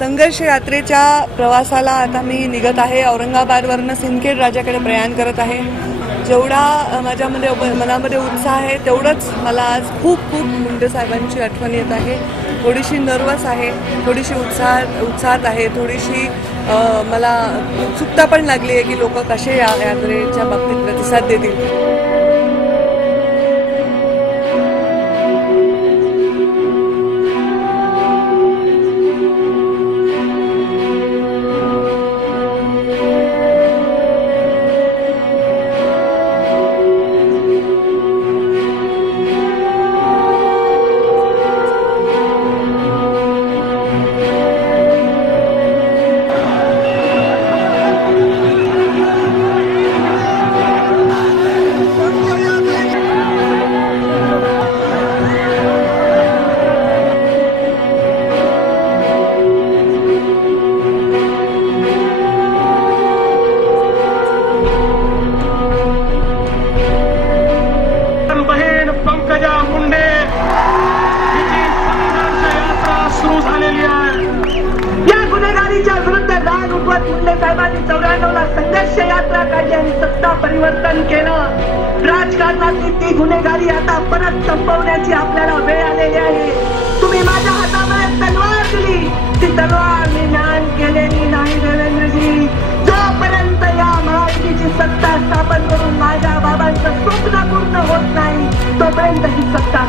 संघर्ष यात्रेच्या प्रवासाला आता मी निघत आहे। औरंगाबादवरनं सिंदखेड राजाकडे प्रयाण करत आहे। जेवढा माझ्यामध्ये मनामध्ये उत्साह आहे तेवढंच मला आज खूप मुंडे साहेबांची आठवण येत आहे। थोडीशी नर्वस आहे, थोडीशी उत्साहात आहे, थोडीशी मला उत्सुकता पण लागली आहे की लोक कसे या यात्रेच्या बाबतीत प्रतिसाद देतील। मुंडे साहेबांनी 94ला संघर्ष यात्रा काढली आणि सत्ता परिवर्तन केलं। राजकारणातली ती गुन्हेगारी आता परत संपवण्याची आपल्याला वेळ आलेली आहे। तुम्ही माझ्या हातामध्ये तलवार दिली, ती तलवार मी ज्ञान केलेली नाही देवेंद्रजी। जोपर्यंत या महायुतीची सत्ता स्थापन करून माझ्या बाबांचं स्वप्न पूर्ण होत नाही तोपर्यंत ही सत्ता